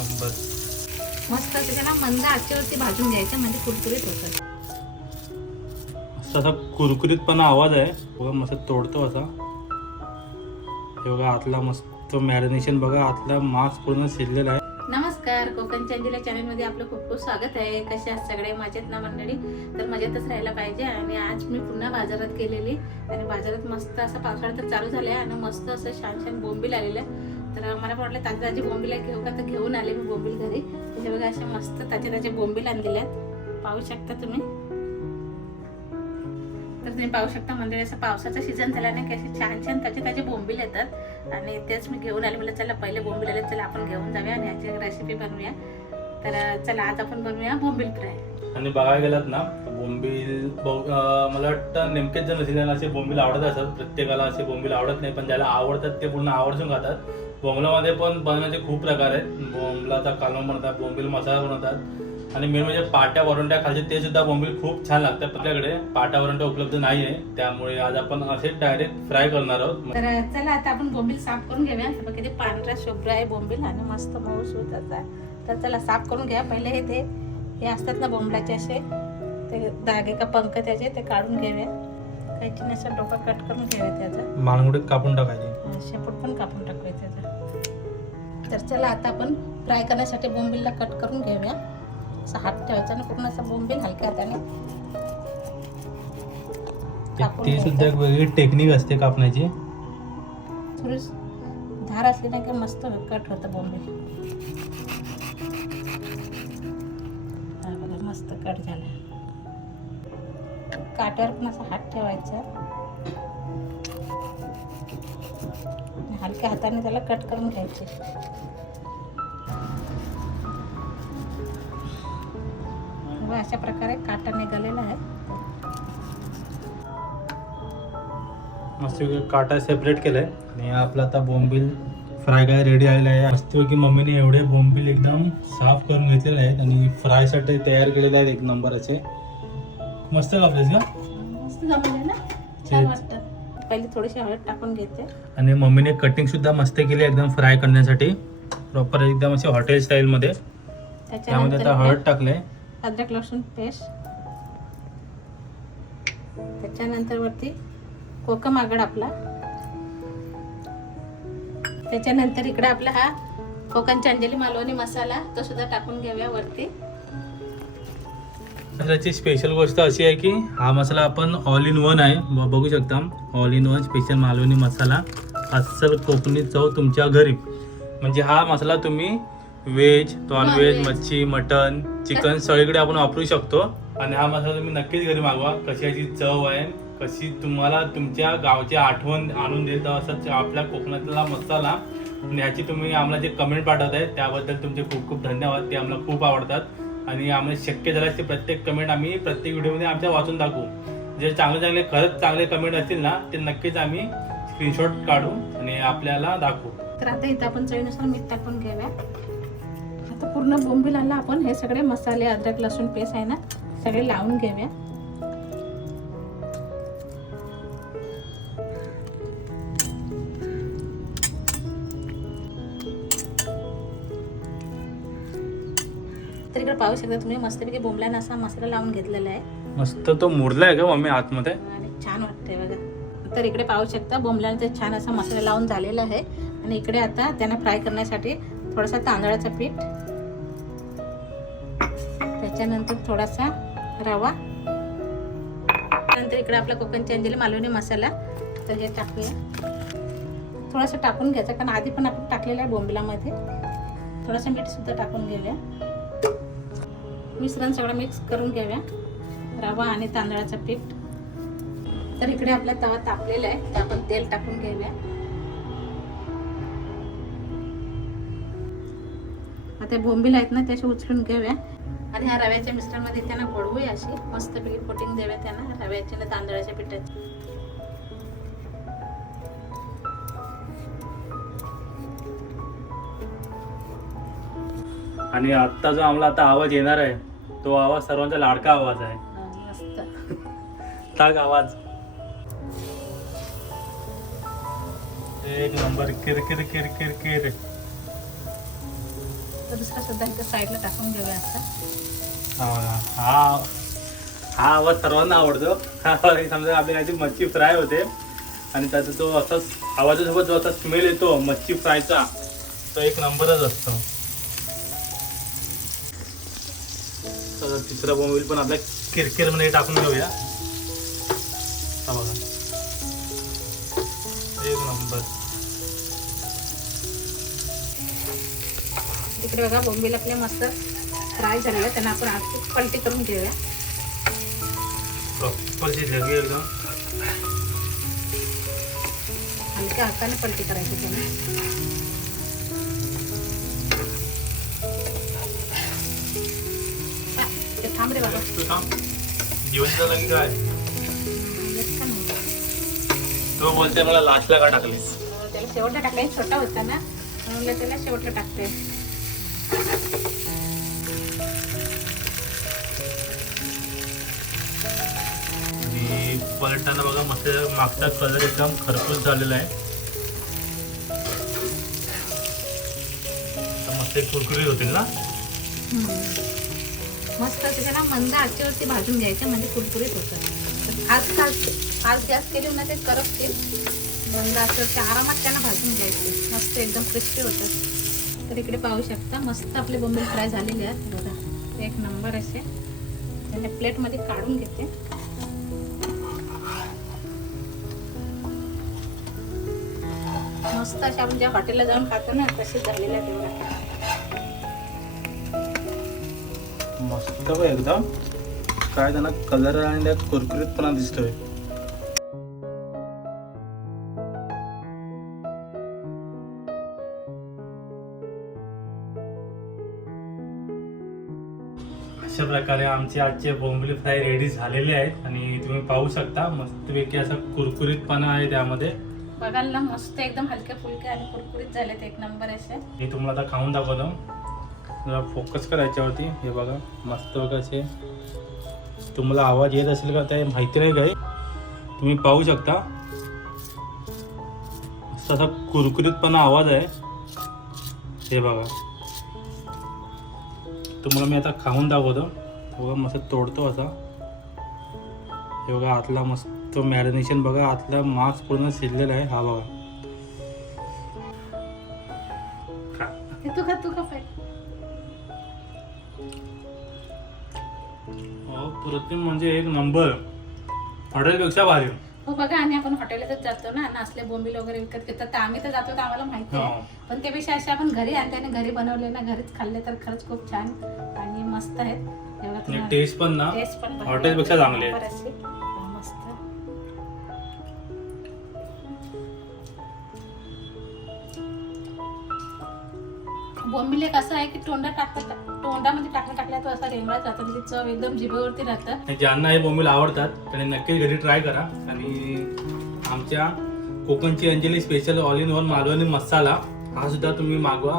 Number. मस्त त्याच्या ना मंद आचेवरती भाजून घ्यायचं म्हणजे कुरकुरीत होतं. असा कुरकुरीतपणा आवाज आहे बघा, मस्त तोडतो असा. हे बघा आतला मस्त मॅरिनेशन बघा, आतला मांस पूर्ण शिजलेला आहे. नमस्कार, कोकणच्या अंजिला चॅनलमध्ये आपलं खूप खूप स्वागत आहे. कसे आहात सगळे? मजेत ना मंडळी? तर मजेतच राहायला पाहिजे. आणि आज मी पुन्हा बाजारात गेलेली आणि बाजारात मस्त असं पावसाळा तर चालू झाला आहे आणि मस्त असं छान छान बोंबील आलेलं आहे. तर मला पण वाटलं ताजी ताजी बोंबील घेऊ का, तर घेऊन आले मी बोंबील घरी. त्याच्या बघा असे मस्त ताजे ताजे बोंबील आणलेले आहेत, पाहू शकता तुम्ही. तर तुम्ही पाहू शकता मंडळी, असं पावसाचा सीझन झाला नाही की असे छान छान ताजे ताजे बोंबील येतात आणि तेच मी घेऊन आले. मला चला पहिले बोंबील आले, चला आपण घेऊन जाऊया आणि ह्याची रेसिपी बनवूया. तर चला आज आपण बनवूया बोंबील फ्राय. आणि बघायला गेलात ना बोंबील मला वाटतं नेमकेच जण नसतील असे बोंबील आवडत असतात. प्रत्येकाला असे बोंबील आवडत नाही, पण ज्याला आवडतात ते पूर्ण आवर्जून खातात. बोंबलामध्ये पण बनवण्याचे खूप प्रकार आहेत. बोंबलाचा कालवण बनवतात, बोंबील मसाला बनवतात आणि मेन म्हणजे पाट्या वरवंट्या खायचे ते सुद्धा बोंबील खूप छान लागतात. आपल्याकडे पाट्या वरवंट्या उपलब्ध नाही आहे, त्यामुळे आज आपण असे डायरेक्ट फ्राय करणार आहोत. तर चला आता आपण बोंबील साफ करून घेऊया. बघा किती पांढरा शुभ्र आहे बोंबील आणि मस्त मऊसूत असा. तर चला साफ करून घ्या. पहिले हे असतात ना बोंबलाचे असे ते धागे का पंख त्याचे ते काढून घेऊया. काहीची नसं डोकं कट करून घेऊया, त्याचा मानगुडीत कापून टाकायचे, शेपूट पण कापून टाकूया त्याचा. तर चला आता आपण फ्राय करण्यासाठी बोंबीलला कट करून घेऊया. असा हात ठेवायचा आणि पूर्ण असं बोंबील हलक्या हाताने ती सुद्धा एक वेगळी टेक्निक असते कापण्याची. थोडी धार असली ना की मस्त कट होतं बोंबील. हा बघा मस्त कट झाला. काट्यावर पण असा हात ठेवायचा, हलक्या हाताने त्याला कट करून घ्यायचे. अशा प्रकारे काटा निघालेला आहे. मस्तपैकी काटा सेपरेट केलाय आणि आपला आता बोंबील फ्राय काय रेडी आलेला आहे. मस्तपैकी मम्मीने एवढे बोंबील एकदम साफ करून घेतलेले आहेत आणि फ्राय साठी तयार केलेले आहेत. एक नंबर असे मस्त कापलेस का? मस्त जमले ना, छान वाटतं. पहिले थोडीशी हळद टाकून घेते आणि मम्मीने कटिंग सुद्धा मस्त केली एकदम फ्राय करण्यासाठी, प्रॉपर एकदम असे हॉटेल स्टाईल मध्ये. त्यामध्ये आता हळद टाकले, अद्रक लसूण पेस्ट, त्याच्यानंतर वरती कोकम आगळ आपला, त्याच्यानंतर इकडे आपला हा कोकणच्या अंजली मालवणी मसाला तो सुद्धा टाकून घेऊया वरती. त्याची स्पेशल गोष्ट अशी आहे की हा मसाला आपण ऑल इन वन आहे, बघू शकता. All in one special Malvani masala, अस्सल कोकणी चव तुमच्या घरी. म्हणजे हा मसाला तुम्ही व्हेज, नॉनव्हेज, मच्छी, मटन, चिकन सगळीकडे आपण वापरू शकतो. आणि हा मसाला तुम्ही नक्कीच घरी मागवा. कशी याची चव आहे, कशी तुम्हाला तुमच्या गावची आठवण आणून देईल, तर असंच आपल्या कोकणातला मसाला. आणि ह्याची तुम्ही आम्हाला जे कमेंट पाठवत आहे त्याबद्दल तुमचे खूप खूप धन्यवाद. ते आम्हाला खूप आवडतात आणि आम्हाला शक्य झाल्यास ते प्रत्येक कमेंट आम्ही प्रत्येक व्हिडिओमध्ये आमच्या वाचून दाखवू. जे चांगले चांगले खरंच चांगले कमेंट असतील ना, ते नक्कीच आम्ही स्क्रीनशॉट काढू आणि आपल्याला दाखवू. तर आता इथं आपण चवीनुसार मीठ टाकून घेऊया. आता पूर्ण बोंबीलाला आपण हे सगळे मसाले, अद्रक लसूण पेस्ट आहे ना, सगळे लावून घेऊया. तर इकडे पाहू शकता तुम्ही मस्तपैकी बोंबलाने असा मसाला लावून घेतलेला आहे. मस्त तो मुरलाय का मम्मी आतमध्ये? आणि छान वाटतंय बघा. तर इकडे पाहू शकता बोंबलाने ते छान असा मसाला लावून झालेला आहे. आणि इकडे आता त्यांना फ्राय करण्यासाठी थोडासा तांदळाचं पीठ, त्याच्यानंतर थोडासा रवा, नंतर इकडे आपला कोकणच्या अंजली मालवणी मसाला. तर हे टाकूया, थोडासा टाकून घ्यायचा कारण आधी पण आपण टाकलेला आहे बोंबिलामध्ये. थोडंसं मीठ सुद्धा टाकून घेऊया. मिश्रण सगळं मिक्स करून घेऊया, रवा आणि तांदळाचं पीठ. तर इकडे आपला तवा तापलेला आहे, तर आपण तेल टाकून घेऊया. आता बोंबील आहेत ना त्याचे उचलून घेऊया आणि ह्या रव्याच्या मिश्रणामध्ये त्यांना घोळवूया. अशी मस्तपैकी कोटिंग देऊया त्यांना रव्याची आणि तांदळाच्या पिठाची. आणि आत्ता जो आम्हाला आता आवाज येणार आहे तो आवाज सर्वांचा लाडका आवाज आहे. मस्त ताक आवाज, एक नंबर. किर किर किर किर किर. तर दुसरा सुद्धा इथं साईडला टाकून घेऊया आता. हा आवाज सर्वांना आवडतो. हा समजा आपली काहीतरी मच्छी फ्राय होते आणि त्याचा तो असाच आवाजासोबत जो असा स्मेल येतो मच्छी फ्रायचा, तो एक नंबरच असतो. तर तिसरा बोंबील पण आपल्या किरकिरमध्ये टाकून घेऊया. हा बघा, एक नंबर. तिकडे बघा बोंबील आपले मस्त फ्राय झालेलं, त्यांना आपण आत पलटी करून घेऊया. प्रॉपर शिजले एकदम. हलक्या हाताने पलटी करायची त्यांना. ते थांब रे बाबा. तू थांब, जेवण झालं की काय? तो बोलते मला लास्टला का टाकलीस? त्याला शेवटला टाकले, छोटा होता ना म्हणून त्याला शेवटला टाकते. आणि पलटताना बघा मस्त मागचा कलर एकदम खरपूस झालेला आहे. मस्त कुरकुरीत होतील ना. मस्त त्याला मंद आचेवरती भाजून घ्यायचं म्हणजे कुरकुरीत होतं. आज गॅस केली ना ते करपतील. मंद आचेवरती आरामात त्यांना भाजून घ्यायचे, मस्त एकदम क्रिस्पी होतं. तर इकडे पाहू शकता मस्त आपले बोंबील फ्राय झालेले आहेत बघा, एक नंबर असे. त्याला प्लेटमध्ये काढून घेते. मस्त अशा आपण ज्या हॉटेलला जाऊन खातो ना तसे झालेले आहेत बघा. मस्त बघ एकदम. काय त्यांना कलर आणि त्यात कुरकुरीतपणा दिसतोय. अशा प्रकारे आमचे आजचे बोंबील फ्राय रेडी झालेले आहेत आणि तुम्ही पाहू शकता मस्तपैकी असा कुरकुरीतपणा आहे त्यामध्ये. बघाल ना मस्त एकदम हलके फुलके आणि कुरकुरीत झालेत, एक नंबर असे. हे तुम्हाला आता खाऊन दाखवतो. जरा फोकस करा याच्यावरती. हे बघा मस्त बघा असे. तुम्हाला आवाज येत असेल का ते माहिती नाही काही, तुम्ही पाहू शकता. मस्त असा कुरकुरीतपणा आवाज आहे. हे बघा तुम्हाला मी आता खाऊन दाखवतो. बघा मस्त तोडतो असा. हे बघा आतला मस्त मॅरिनेशन बघा, आतला मांस पूर्ण शिजलेला आहे. हा बघा तू खा पाय. प्रतिम म्हणजे एक नंबर, हॉटेलपेक्षा भारी. हो बघा, आणि आपण हॉटेलातच जातो ना असले बोंबील वगैरे विकत घेतात, तर आम्ही तर जातो तर आम्हाला माहिती आहे. पण त्यापेक्षा असे आपण घरी आणते आणि घरी बनवले ना, घरीच खाल्ले तर खरंच खूप छान आणि मस्त आहेत. टेस्ट पण ना हॉटेलपेक्षा चांगले आहे. मस्त बोंबील एक असं आहे की तोंडामध्ये टाकल्या तो असा रेंगळा जातो, त्याची चव एकदम जिभेवरती राहतं. ज्यांना हे बोंबील आवडतात त्यांनी नक्कीच घरी ट्राय करा. आणि आमच्या कोकणची Anjali special all in one Malvani masala हा सुद्धा तुम्ही मागवा.